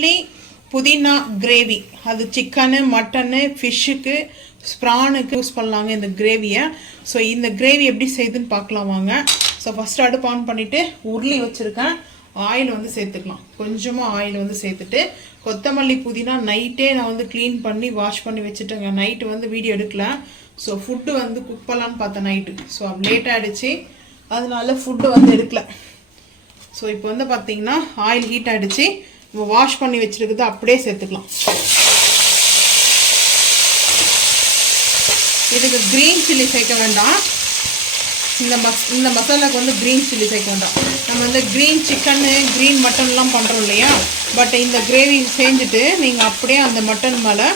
கொத்தமல்லி புதினா கிரேவி. அது சிக்கனு, மட்டனு, ஃபிஷ்ஷுக்கு, ப்ரானுக்கு யூஸ் பண்ணலாங்க இந்த கிரேவியை. ஸோ இந்த கிரேவி எப்படி செய்யுதுன்னு பார்க்கலாம் வாங்க. ஸோ ஃபஸ்ட்டு அடுப்பு ஆன் பண்ணிவிட்டு உருளி வச்சுருக்கேன். ஆயில் வந்து சேர்த்துக்கலாம். கொஞ்சமாக ஆயில் வந்து சேர்த்துட்டு கொத்தமல்லி புதினா நைட்டே நான் வந்து க்ளீன் பண்ணி வாஷ் பண்ணி வச்சுட்டேங்க. நைட்டு வந்து வீடியோ எடுக்கல. ஸோ ஃபுட்டு வந்து குக் பண்ணலான்னு பார்த்தேன் நைட்டு. ஸோ லேட் ஆகிடுச்சு, அதனால ஃபுட்டு வந்து எடுக்கல. ஸோ இப்போ வந்து பார்த்தீங்கன்னா ஆயில் ஹீட் ஆகிடுச்சு. நம்ம வாஷ் பண்ணி வச்சுருக்குது அப்படியே சேர்த்துக்கலாம். இதுக்கு க்ரீன் சில்லி சேர்க்க வேண்டாம். இந்த மசாலாவுக்கு வந்து க்ரீன் சில்லி சேர்க்க வேண்டாம். நம்ம வந்து க்ரீன் சிக்கனு, க்ரீன் மட்டன்லாம் பண்ணுறோம் இல்லையா. பட் இந்த கிரேவி செஞ்சுட்டு நீங்கள் அப்படியே அந்த மட்டன் மேலே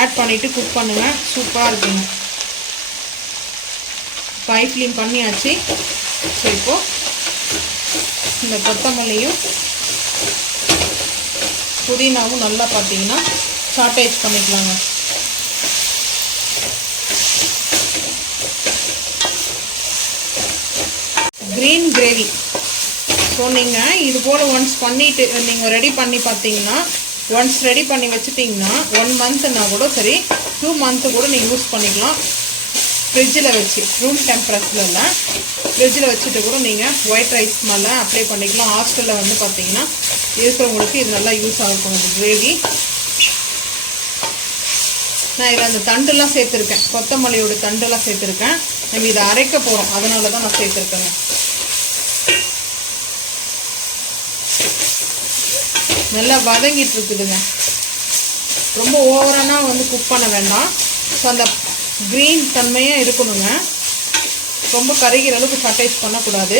ஆட் பண்ணிவிட்டு குக் பண்ணுங்கள். சூப்பராக இருக்குங்க. ஹை ஃப்ளேம் பண்ணியாச்சு. ஸோ இப்போது இந்த கொத்தமல்லியும் புதினாவும் நல்லா பார்த்தீங்கன்னா சாட்டேஜ் பண்ணிக்கலாங்க. Green gravy. ஸோ நீங்கள் இது போல் ஒன்ஸ் பண்ணிவிட்டு நீங்கள் ரெடி பண்ணி பார்த்தீங்கன்னா, ஒன்ஸ் ரெடி பண்ணி வச்சுட்டிங்கன்னா 1 மந்த்னா கூட சரி, 2 மந்த்து கூட நீங்கள் யூஸ் பண்ணிக்கலாம். ஃப்ரிட்ஜில் வச்சு, ரூம் டெம்பரேச்சரில் இல்லை, ஃப்ரிட்ஜில் வச்சுட்டு கூட நீங்கள் ஒயிட் ரைஸ் மேலே அப்ளை பண்ணிக்கலாம். ஹாஸ்டலில் வந்து பார்த்தீங்கன்னா இருக்கிறவங்களுக்கு இது நல்லா யூஸ் ஆகும் இந்த கிரேவி. நான் இதில் அந்த தண்டுலாம் சேர்த்துருக்கேன், கொத்தமல்லியோட தண்டுலாம் சேர்த்துருக்கேன். நம்ம இதை அரைக்க போகிறோம், அதனால தான் நான் சேர்த்துருக்கேங்க. நல்லா வதங்கிட்டு இருக்குதுங்க. ரொம்ப ஓவரானா வந்து குக் பண்ண வேண்டாம். ஸோ அந்த க்ரீன் தன்மையாக இருக்கணுங்க. ரொம்ப கருகிற அளவுக்கு சாட்டேஜ் பண்ணக்கூடாது.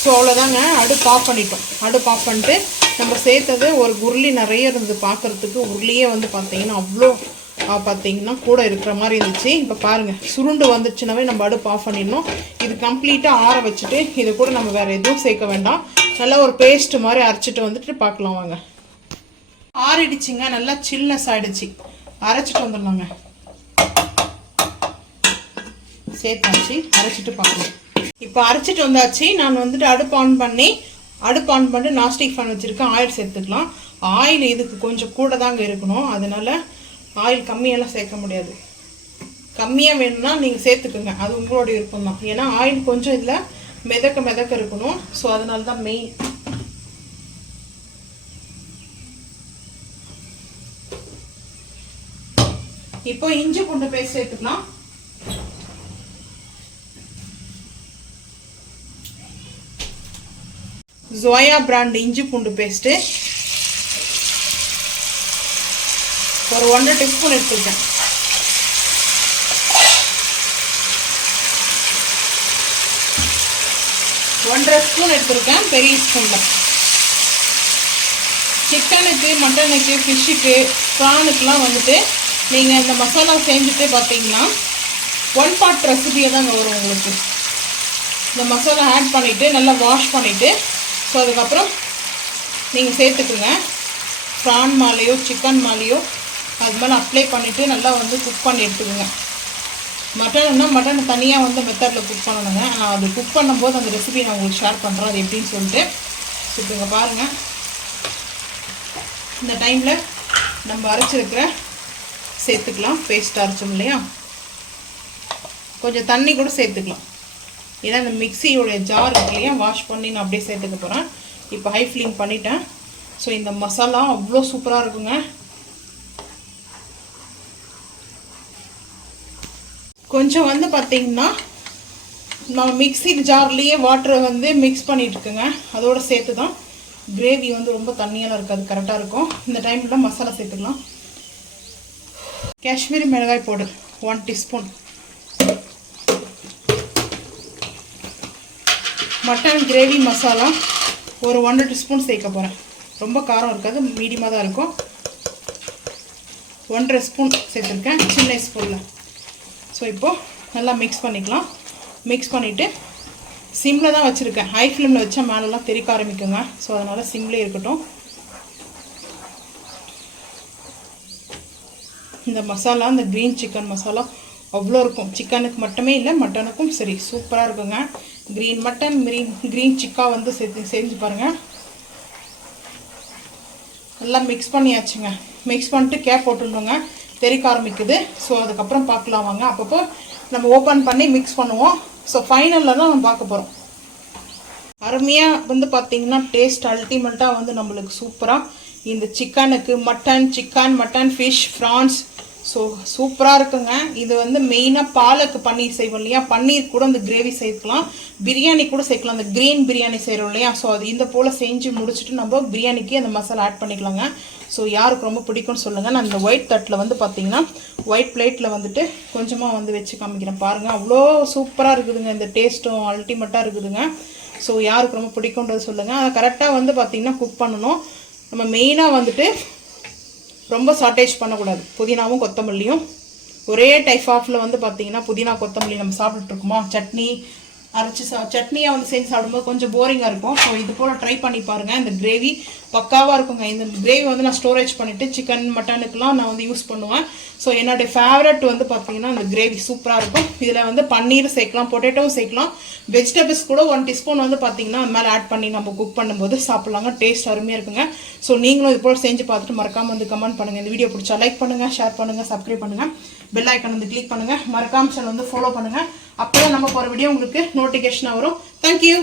ஸோ அவ்வளோதாங்க. அடுப்பு ஆஃப் பண்ணிட்டோம். அடுப்பு ஆஃப் பண்ணிட்டு நம்ம சேர்த்தது ஒரு உருளி நிறைய இருந்தது. பார்க்குறதுக்கு உருளியே வந்து பார்த்தீங்கன்னா அவ்வளோ பார்த்தீங்கன்னா கூட இருக்கிற மாதிரி இருந்துச்சு. இப்போ பாருங்கள், சுருண்டு வந்துச்சுனாவே நம்ம அடுப்பு ஆஃப் பண்ணிடணும். இது கம்ப்ளீட்டாக ஆற வச்சுட்டு இது கூட நம்ம வேறு எதுவும் சேர்க்க வேண்டாம். நல்லா ஒரு பேஸ்ட் மாதிரி அரைச்சிட்டு வந்துட்டு பார்க்கலாம் வாங்க. ஆறிடுச்சிங்க, நல்லா சில்னஸ் ஆகிடுச்சு. அரைச்சிட்டு வந்துடலாங்க. சேர்த்தாச்சு, அரைச்சிட்டு பார்க்கலாம். இப்போ அரைச்சிட்டு வந்தாச்சு. நான் வந்துட்டு அடுப்பு ஆன் பண்ணிட்டு நாஸ்டிக் ஃபேன் வச்சுருக்கேன். ஆயில் சேர்த்துக்கலாம். ஆயில் இதுக்கு கொஞ்சம் கூட தாங்க இருக்கணும், அதனால் ஆயில் கம்மியெல்லாம் சேர்க்க முடியாது. கம்மியாக வேணும்னா நீங்கள் சேர்த்துக்குங்க, அது உங்களோட விருப்பம் தான். ஏன்னா ஆயில் கொஞ்சம் இதில் மிதக்க இருக்கணும். ஸோ அதனால தான் மெயின். இப்போ இஞ்சி பூண்டு பேஸ்ட் சேர்த்துக்கலாம். ஜோயா பிராண்ட் இஞ்சி பூண்டு பேஸ்ட்டு ஒரு 1 டீஸ்பூன் எடுத்துருக்கேன். ஒன்றரை ஸ்பூன் எடுத்துருக்கேன், பெரிய ஸ்பூனில். சிக்கனுக்கு, மட்டனுக்கு, ஃபிஷ்ஷுக்கு, ப்ரானுக்கெலாம் வந்துட்டு நீங்கள் இந்த மசாலா செஞ்சுட்டு பார்த்தீங்கன்னா 1 பார்ட் ரெசிபியாக தாங்க வரும் உங்களுக்கு. இந்த மசாலா ஆட் பண்ணிவிட்டு நல்லா வாஷ் பண்ணிவிட்டு, ஸோ அதுக்கப்புறம் நீங்கள் சேர்த்துக்குங்க. ப்ரான் மேலேயோ சிக்கன் மேலேயோ அது மேலே அப்ளை பண்ணிவிட்டு நல்லா வந்து குக் பண்ணி எடுத்துக்கோங்க. மட்டன்னா மட்டன் தனியாக வந்து மெத்தடில் குக் பண்ணணுங்க. நான் அது குக் பண்ணும்போது அந்த ரெசிபி நான் உங்களுக்கு ஷேர் பண்ணுறேன், அது எப்படின்னு சொல்லிட்டு. ஸோ இப்போ இங்கே பாருங்கள், இந்த டைமில் நம்ம அரைச்சிருக்கிற சேர்த்துக்கலாம். பேஸ்ட் அரைச்சோம் இல்லையா, கொஞ்சம் தண்ணி கூட சேர்த்துக்கலாம். ஏன்னா இந்த மிக்சியோடைய ஜார் இருக்கு இல்லையா, வாஷ் பண்ணி நான் அப்படியே சேர்த்துக்க போகிறேன். இப்போ ஹை ஃப்ளேம் பண்ணிட்டேன். ஸோ இந்த மசாலா அவ்வளோ சூப்பராக இருக்குங்க. கொஞ்சம் வந்து பார்த்திங்கன்னா நம்ம மிக்சி ஜார்லேயே வாட்டரை வந்து மிக்ஸ் பண்ணிட்டுருக்குங்க. அதோடு சேர்த்து தான் கிரேவி வந்து ரொம்ப தண்ணியெல்லாம் இருக்காது, கரெக்டாக இருக்கும். இந்த டைமில் மசாலா சேர்த்துக்கலாம். காஷ்மீரி மிளகாய் powder 1 teaspoon. Mutton gravy masala ஒரு 1 டீஸ்பூன் சேர்க்க போகிறேன். ரொம்ப காரம் இருக்காது, மீடியமாக தான் இருக்கும். 1.5 ஸ்பூன் சேர்த்துருக்கேன், சின்ன ஸ்பூனில். ஸோ இப்போது நல்லா மிக்ஸ் பண்ணிக்கலாம். மிக்ஸ் பண்ணிவிட்டு சிம்மில் தான் வச்சுருக்கேன். ஹை ஃப்ளேமில் வச்சா மேலெலாம் தெறிக்க ஆரம்பிக்குங்க. ஸோ அதனால் சிம்லேயே இருக்கட்டும். இந்த மசாலா, இந்த க்ரீன் சிக்கன் மசாலா அவ்வளோ இருக்கும். சிக்கனுக்கு மட்டுமே இல்லை, மட்டனுக்கும் சரி சூப்பராக இருக்குங்க. க்ரீன் மட்டன், க்ரீன் சிக்கா வந்து செஞ்சு பாருங்கள். நல்லா மிக்ஸ் பண்ணியாச்சுங்க. மிக்ஸ் பண்ணிட்டு கேப் போட்டுடணுங்க. தெறிக்க ஆரம்பிக்குது. ஸோ அதுக்கப்புறம் பார்க்கலாம் வாங்க. அப்பப்போ நம்ம ஓப்பன் பண்ணி மிக்ஸ் பண்ணுவோம். ஸோ ஃபைனலில் தான் நம்ம பார்க்க போகிறோம். அருமையாக வந்து பார்த்திங்கன்னா டேஸ்ட் அல்டிமேட்டாக வந்து நம்மளுக்கு சூப்பராக இந்த சிக்கனுக்கு மட்டன் ஃபிஷ் ப்ரான்ஸ் ஸோ சூப்பராக இருக்குங்க. இது வந்து மெயினாக பாலக்கு பன்னீர் செய்வோம் இல்லையா, பன்னீர் கூட இந்த கிரேவி சேர்க்கலாம், பிரியாணி கூட சேர்க்கலாம். அந்த க்ரீன் பிரியாணி செய்கிறோம் இல்லையா, ஸோ அது இந்த போல் செஞ்சு முடிச்சுட்டு நம்ம பிரியாணிக்கு அந்த மசாலா ஆட் பண்ணிக்கலாங்க. ஸோ யாருக்கு ரொம்ப பிடிக்கும்னு சொல்லுங்கள். நான் இந்த ஒயிட் தட்டில் வந்து பார்த்திங்கன்னா ஒயிட் பிளேட்டில் வந்துட்டு கொஞ்சமாக வந்து வச்சு காமிக்கிறேன் பாருங்கள். அவ்வளோ சூப்பராக இருக்குதுங்க. இந்த டேஸ்ட்டும் அல்டிமேட்டாக இருக்குதுங்க. ஸோ யாருக்கு ரொம்ப பிடிக்கும்ன்றது சொல்லுங்கள். அதை கரெக்டாக வந்து பார்த்திங்கன்னா குக் பண்ணணும். நம்ம மெயினாக வந்துட்டு ரொம்ப சாட்டேஜ் பண்ணக்கூடாது. புதினாவும் கொத்தமல்லியும் ஒரே டைப் ஆஃபில் வந்து பார்த்திங்கன்னா புதினா கொத்தமல்லி நம்ம சாப்பிட்டுருக்குமா, சட்னி அரைச்சி சட்னியாக வந்து செஞ்சு சாப்பிடும்போது கொஞ்சம் போரிங்காக இருக்கும். ஸோ இது போல் ட்ரை பண்ணி பாருங்கள். இந்த கிரேவி பக்காவாக இருக்குங்க. இந்த கிரேவி வந்து நான் ஸ்டோரேஜ் பண்ணிவிட்டு சிக்கன் மட்டனுக்கெலாம் நான் வந்து யூஸ் பண்ணுவேன். ஸோ என்னுடைய ஃபேவரட் வந்து பார்த்திங்கன்னா இந்த கிரேவி சூப்பராக இருக்கும். இதில் வந்து பன்னீர் சேர்க்கலாம், பொட்டேட்டோவும் சேர்க்கலாம், வெஜிடபிள்ஸ் கூட 1 டீஸ்பூன் வந்து பார்த்திங்கன்னா அது மேலே ஆட் பண்ணி நம்ம குக் பண்ணும்போது சாப்பிட்லாங்க. டேஸ்ட் அருமையாக இருக்குங்க. ஸோ நீங்களும் இது போல் செஞ்சு பார்த்துட்டு மறக்காமல் வந்து கமெண்ட் பண்ணுங்கள். இந்த வீடியோ பிடிச்சா லைக் பண்ணுங்கள், ஷேர் பண்ணுங்கள், சப்ஸ்கிரைப் பண்ணுங்கள், பெல் ஐக்கான் வந்து கிளிக் பண்ணுங்கள், மறக்காமல் சேனல் வந்து ஃபாலோ பண்ணுங்கள். அப்போ தான் நம்ம போகிற வீடியோ உங்களுக்கு நோட்டிஃபிகேஷனாக வரும். தேங்க்யூ.